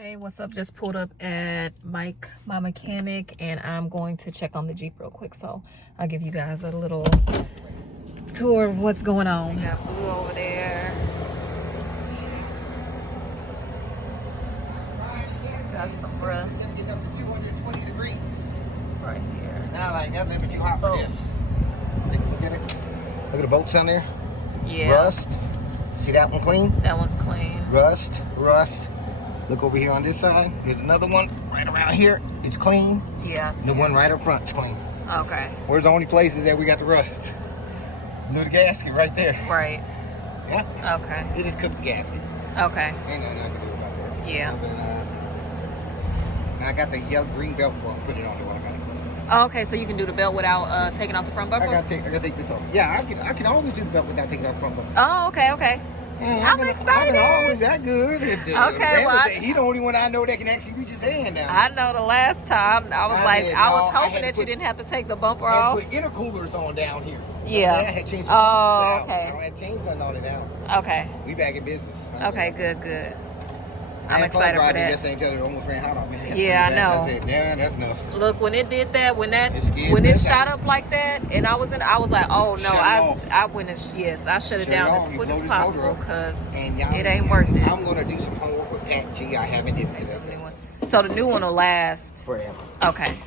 Hey, what's up? Just pulled up at Mike, my mechanic, and I'm going to check on the Jeep real quick. So I'll give you guys a little tour of what's going on. We got Blue over there. Got some rust. It's up to 220 degrees. Right here. Now, like, that's a little bit too hot for this. Look at it. Look at the bolts on there. Yeah. Rust. See that one clean? That one's clean. Rust. Look over here on this side. There's another one right around here. It's clean. Yeah. The one right up front's clean. Okay. Where's the only places that we got the rust? Look, the gasket right there. Right. Yeah. Okay. It just cooked the gasket. Okay. Ain't nothing I can do about that. Yeah. Now I got the yellow green belt for it. Put it on there while I got it. Oh, okay, so you can do the belt without taking off the front bumper? I gotta take this off. Yeah, I can always do the belt without taking off the front bumper. Oh, okay. Man, I'm excited. I've been always that good. Okay, well, he's the only one I know that can actually reach his hand down. I know the last time I was hoping that you didn't have to take the bumper off. Put intercoolers on down here. Yeah. I had changed the okay. I had changed nothing on it down. Okay. We back in business. Okay, good. I'm excited for that. Just ain't tell it almost ran hot on me. Yeah, I know. I said, yeah, that's enough. Look, when it did that, when it shot up like that, and I was like, oh no, I went and I shut it down as quick as possible because it ain't worth it. I'm gonna do some homework with Pat G. I haven't did it today. So the new one will last forever. Okay.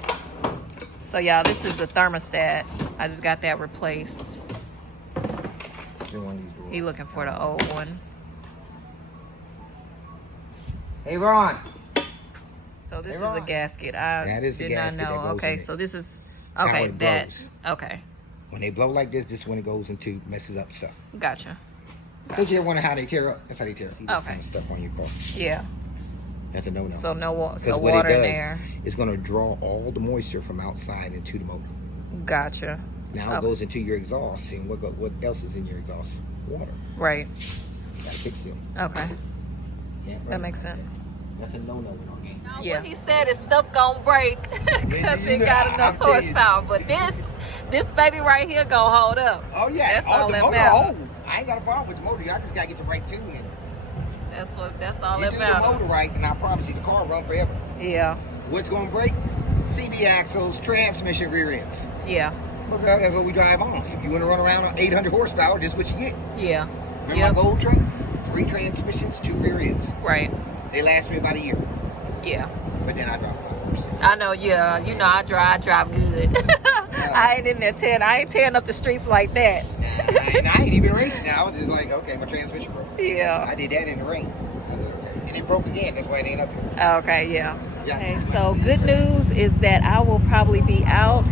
So y'all, this is the thermostat. I just got that replaced. He looking for the old one. Hey, Ron. So this is a gasket. That is did not know. Okay, so this is okay. Okay. When they blow like this is when it goes into messes up stuff. Gotcha. Because you ever wonder how they tear up? That's how they tear up. See this Okay. kind of stuff on your car. Yeah. That's a no-no. So no so water in there. It's going to draw all the moisture from outside into the motor. Gotcha. Now it goes into your exhaust, and what else is in your exhaust? Water. Right. You gotta fix them. Okay. That makes sense. That's a no-no in our game. Yeah. What he said is stuff gonna break because it got enough horsepower. But this baby right here gonna hold up. Oh yeah, that's all the that motor matters. I ain't got a problem with the motor. I just gotta get the right tune in it. That's all you that do matters. the motor right, and I promise you, the car run forever. Yeah. What's gonna break? CB axles, transmission rear ends. Yeah. Look, that's what we drive on. If you want to run around on 800 horsepower, this is what you get. Yeah. Remember my gold truck? 3 transmissions, 2 rear ends. Right. They last me about a year. Yeah. But then I drive 100%. I know, yeah. You know, I drive good. I ain't in there I ain't tearing up the streets like that. And I ain't even racing now. I was just like, okay, my transmission broke. Yeah. I did that in the rain. And it broke again. That's why it ain't up here. Okay, yeah. Yeah. Okay, so good news is that I will probably be out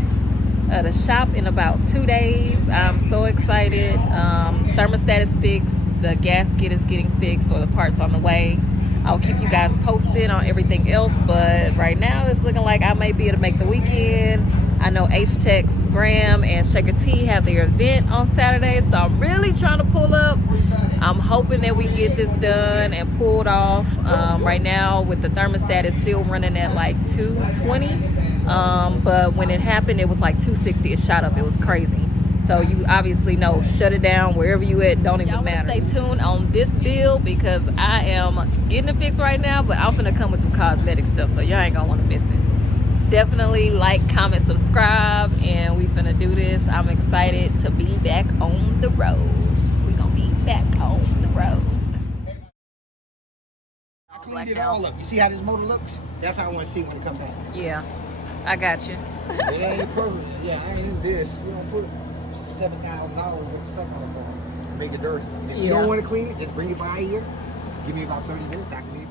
at the shop in about 2 days. I'm so excited. Thermostat is fixed. The gasket is getting fixed, or the parts on the way. I'll keep you guys posted on everything else, but right now it's looking like I may be able to make the weekend. I know H-Tech's Graham and Shaker T have their event on Saturday, so I'm really trying to pull up. I'm hoping that we get this done and pulled off. Right now with the thermostat, it's still running at like 220, but when it happened, it was like 260. It shot up. It was crazy. So you obviously know, shut it down wherever you at, don't even matter. Stay tuned on this build because I am getting it fixed right now, but I'm gonna come with some cosmetic stuff, so y'all ain't gonna want to miss it. Definitely like, comment, subscribe, and we finna do this. I'm excited to be back on the road. We gonna be back on the road. I cleaned it all up. You see how this motor looks? That's how I want to see when it comes back. Yeah, I got you. It ain't perfect. Yeah, I ain't in this. You don't put $7,000 with stuff on the car. Make it dirty. If you don't want to clean it, just bring it by here. Give me about 30 minutes. I can clean it.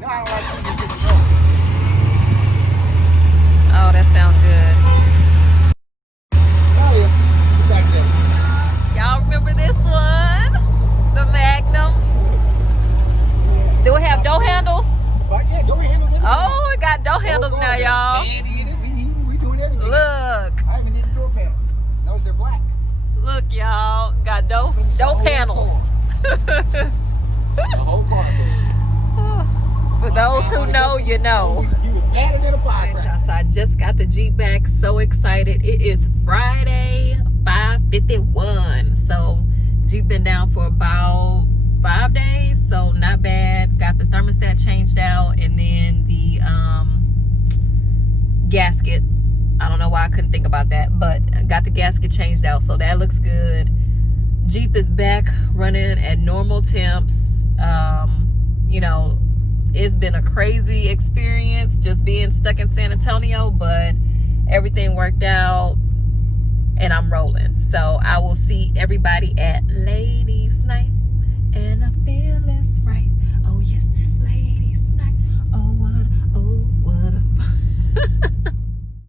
No, I don't like to clean this thing. Oh, that sounds good. Oh yeah. Back there. Y'all remember this one? The Magnum. Do it have door handles? But yeah, door handles. Oh, it got door handles now, y'all. We doing everything. Look. I even did the door panels. Notice they're black. Look, y'all. Got door panels. The whole car. For those who know, you know. You was better than a firecracker. So I just got the Jeep back. So excited. It is Friday, 5:51. So Jeep been down for about 5 days. So not bad. Got the thermostat changed think about that. But I got the gasket changed out, so that looks good. Jeep is back running at normal temps. You know, it's been a crazy experience just being stuck in San Antonio, but everything worked out and I'm rolling. So I will see everybody at later.